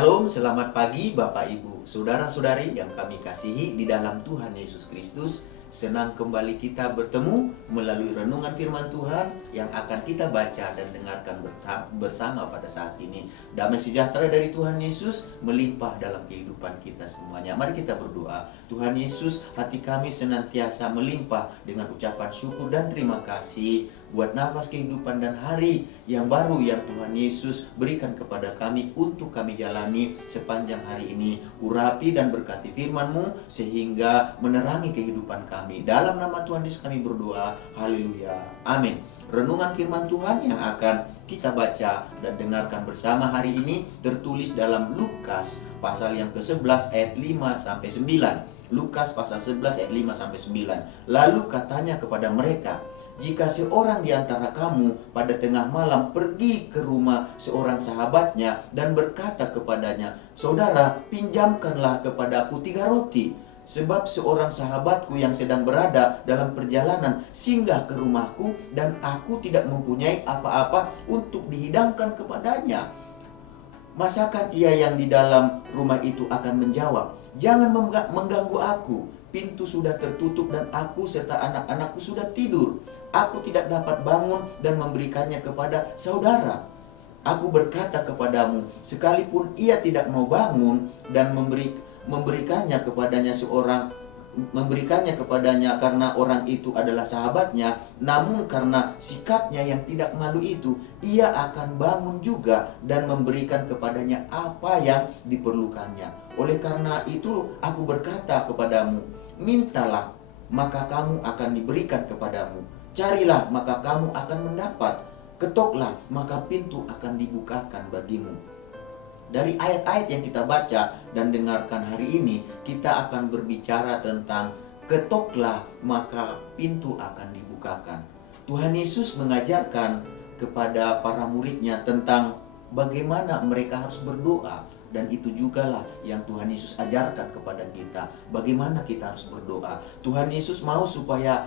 Shalom, selamat pagi Bapak Ibu, Saudara-saudari yang kami kasihi di dalam Tuhan Yesus Kristus. Senang kembali kita bertemu melalui renungan firman Tuhan yang akan kita baca dan dengarkan bersama pada saat ini. Damai sejahtera dari Tuhan Yesus melimpah dalam kehidupan kita semuanya. Mari kita berdoa. Tuhan Yesus, hati kami senantiasa melimpah dengan ucapan syukur dan terima kasih buat nafas kehidupan dan hari yang baru yang Tuhan Yesus berikan kepada kami untuk kami jalani sepanjang hari ini. Urapi dan berkati firman-Mu sehingga menerangi kehidupan kami. Dalam nama Tuhan Yesus kami berdoa. Haleluya. Amin. Renungan firman Tuhan yang akan kita baca dan dengarkan bersama hari ini tertulis dalam Lukas pasal yang ke-11 ayat 5-9. Lukas pasal 11 ayat 5-9. Lalu katanya kepada mereka, jika seorang di antara kamu pada tengah malam pergi ke rumah seorang sahabatnya dan berkata kepadanya, saudara, pinjamkanlah kepadaku 3 roti, sebab seorang sahabatku yang sedang berada dalam perjalanan singgah ke rumahku dan aku tidak mempunyai apa-apa untuk dihidangkan kepadanya. Masakan ia yang di dalam rumah itu akan menjawab, jangan mengganggu aku, pintu sudah tertutup dan aku serta anak-anakku sudah tidur. Aku tidak dapat bangun dan memberikannya kepada saudara. Aku berkata kepadamu, sekalipun ia tidak mau bangun dan memberikannya kepadanya karena orang itu adalah sahabatnya, namun karena sikapnya yang tidak malu itu, ia akan bangun juga dan memberikan kepadanya apa yang diperlukannya. Oleh karena itu aku berkata kepadamu, mintalah maka kamu akan diberikan kepadamu, carilah maka kamu akan mendapat, ketoklah maka pintu akan dibukakan bagimu. Dari ayat-ayat yang kita baca dan dengarkan hari ini, kita akan berbicara tentang ketoklah maka pintu akan dibukakan. Tuhan Yesus mengajarkan kepada para muridnya tentang bagaimana mereka harus berdoa. Dan itu jugalah yang Tuhan Yesus ajarkan kepada kita, bagaimana kita harus berdoa. Tuhan Yesus mau supaya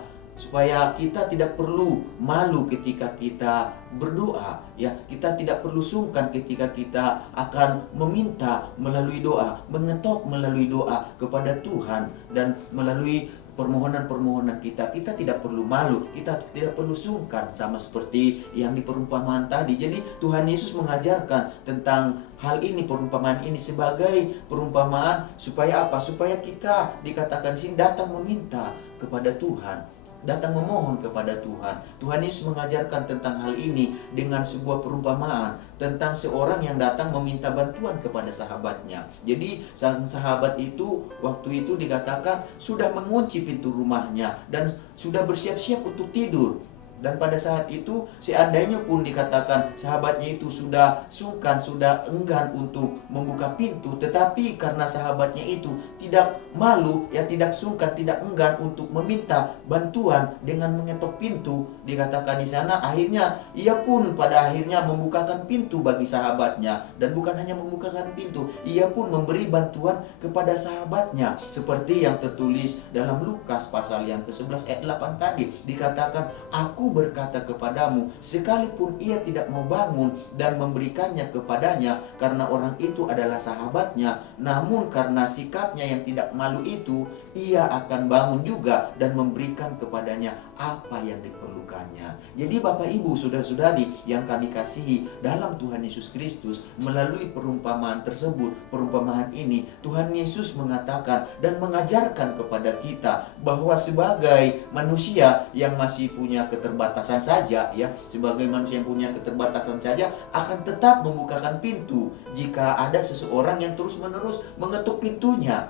kita tidak perlu malu ketika kita berdoa, ya. Kita tidak perlu sungkan ketika kita akan meminta melalui doa, mengetok melalui doa kepada Tuhan dan melalui permohonan-permohonan kita tidak perlu malu, kita tidak perlu sungkan, sama seperti yang di perumpamaan tadi. Jadi Tuhan Yesus mengajarkan tentang hal ini, perumpamaan ini sebagai perumpamaan supaya apa? Supaya kita dikatakan sini datang meminta kepada Tuhan, datang memohon kepada Tuhan. Tuhan Yesus mengajarkan tentang hal ini dengan sebuah perumpamaan tentang seorang yang datang meminta bantuan kepada sahabatnya. Jadi sang sahabat itu waktu itu dikatakan sudah mengunci pintu rumahnya dan sudah bersiap-siap untuk tidur. Dan pada saat itu seandainya pun dikatakan sahabatnya itu sudah sungkan, sudah enggan untuk membuka pintu, tetapi karena sahabatnya itu tidak malu, ya tidak sungkan, tidak enggan untuk meminta bantuan dengan mengetok pintu, dikatakan di sana akhirnya ia pun pada akhirnya membukakan pintu bagi sahabatnya. Dan bukan hanya membukakan pintu, ia pun memberi bantuan kepada sahabatnya, seperti yang tertulis dalam Lukas pasal yang ke-11 ayat 8 tadi, dikatakan, aku berkata kepadamu, sekalipun ia tidak mau bangun dan memberikannya kepadanya karena orang itu adalah sahabatnya, namun karena sikapnya yang tidak malu itu, ia akan bangun juga dan memberikan kepadanya apa yang diperlukannya. Jadi Bapak Ibu, saudara-saudari yang kami kasihi dalam Tuhan Yesus Kristus, melalui perumpamaan tersebut, perumpamaan ini, Tuhan Yesus mengatakan dan mengajarkan kepada kita bahwa sebagai manusia yang masih punya keterbatasan saja, ya, sebagai manusia yang punya keterbatasan saja akan tetap membukakan pintu jika ada seseorang yang terus-menerus mengetuk pintunya.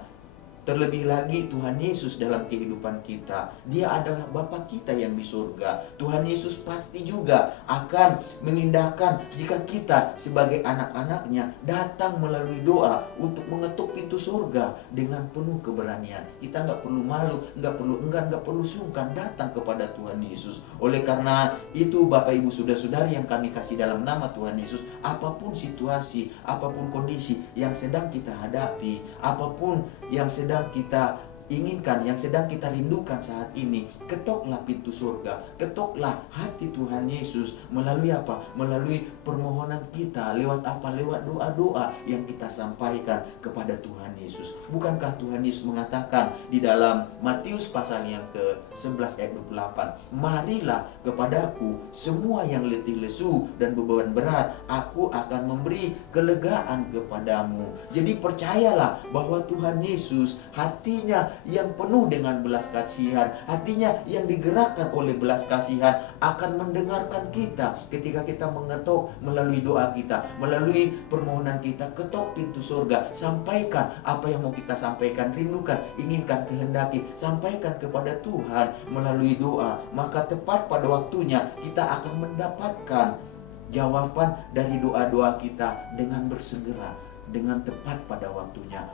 Terlebih lagi Tuhan Yesus dalam kehidupan kita, Dia adalah Bapa kita yang di surga. Tuhan Yesus pasti juga akan mengindahkan jika kita sebagai anak-anaknya datang melalui doa untuk mengetuk pintu surga dengan penuh keberanian. Kita nggak perlu malu, nggak perlu enggan, nggak perlu sungkan datang kepada Tuhan Yesus. Oleh karena itu Bapak Ibu saudara-saudari yang kami kasih dalam nama Tuhan Yesus, apapun situasi, apapun kondisi yang sedang kita hadapi, apapun yang sedang kita inginkan, yang sedang kita rindukan saat ini, ketoklah pintu surga, ketoklah hati Tuhan Yesus melalui apa? Melalui permohonan kita, lewat apa? Lewat doa-doa yang kita sampaikan kepada Tuhan Yesus. Bukankah Tuhan Yesus mengatakan di dalam Matius pasal yang ke-11 ayat 28, marilah kepadaku semua yang letih lesu dan beban berat, aku akan memberi kelegaan kepadamu. Jadi percayalah bahwa Tuhan Yesus hatinya yang penuh dengan belas kasihan, hatinya yang digerakkan oleh belas kasihan, akan mendengarkan kita ketika kita mengetok melalui doa kita, melalui permohonan kita. Ketok pintu surga, sampaikan apa yang mau kita sampaikan, rindukan, inginkan, kehendaki, sampaikan kepada Tuhan melalui doa. Maka tepat pada waktunya kita akan mendapatkan jawaban dari doa-doa kita dengan bersegera, dengan tepat pada waktunya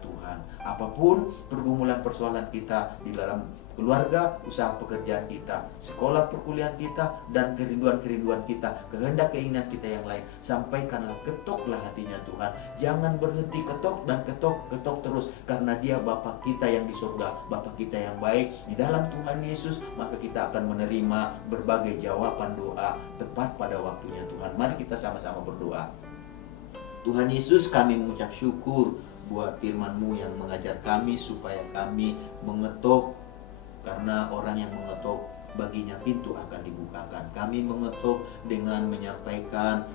Tuhan. Apapun pergumulan persoalan kita di dalam keluarga, usaha pekerjaan kita, sekolah perkuliahan kita, dan kerinduan-kerinduan kita, kehendak keinginan kita yang lain, sampaikanlah, ketoklah hatinya Tuhan. Jangan berhenti ketok dan ketok terus, karena Dia Bapa kita yang di surga, Bapa kita yang baik di dalam Tuhan Yesus. Maka kita akan menerima berbagai jawaban doa tepat pada waktunya Tuhan. Mari kita sama-sama berdoa. Tuhan Yesus, kami mengucap syukur buat firman-Mu yang mengajar kami supaya kami mengetok, karena orang yang mengetok baginya pintu akan dibukakan. Kami mengetok dengan menyampaikan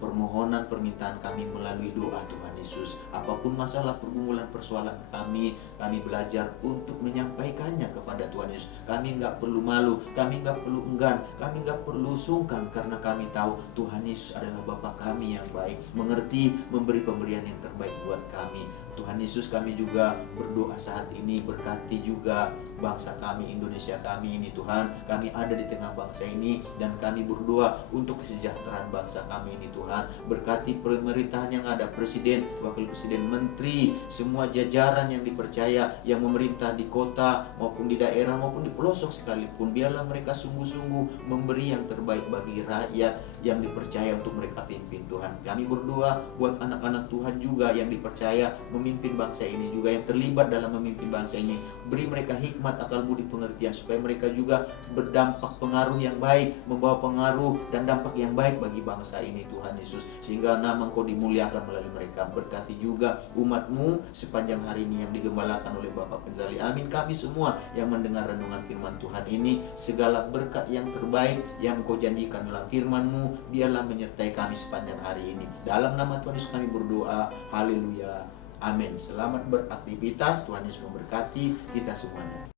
permohonan permintaan kami melalui doa Tuhan Yesus. Apapun masalah pergumulan persoalan kami belajar untuk menyampaikannya kepada Tuhan Yesus. Kami nggak perlu malu, kami nggak perlu enggan, kami nggak perlu sungkan, karena kami tahu Tuhan Yesus adalah Bapa kami yang baik, mengerti, memberi pemberian yang terbaik buat kami. Tuhan Yesus, kami juga berdoa saat ini, berkati juga bangsa kami, Indonesia kami ini Tuhan. Kami ada di tengah bangsa ini dan kami berdoa untuk kesejahteraan bangsa kami ini Tuhan. Berkati pemerintahan yang ada, presiden, wakil presiden, menteri, semua jajaran yang dipercaya, yang memerintah di kota maupun di daerah maupun di pelosok sekalipun. Biarlah mereka sungguh-sungguh memberi yang terbaik bagi rakyat yang dipercaya untuk mereka pimpin Tuhan. Kami berdoa buat anak-anak Tuhan juga yang dipercaya memimpin bangsa ini, juga yang terlibat dalam memimpin bangsa ini. Beri mereka hikmat, akal budi, pengertian, supaya mereka juga berdampak pengaruh yang baik, membawa pengaruh dan dampak yang baik bagi bangsa ini Tuhan Yesus, sehingga nama Engkau dimuliakan melalui mereka. Berkati juga umat-Mu sepanjang hari ini yang digembalakan oleh Bapak Pendeta. Amin. Kami semua yang mendengar renungan firman Tuhan ini, segala berkat yang terbaik yang Engkau janjikan dalam firman-Mu, biarlah menyertai kami sepanjang hari ini. Dalam nama Tuhan Yesus kami berdoa. Haleluya. Amin. Selamat beraktivitas. Tuhan Yesus memberkati kita semuanya.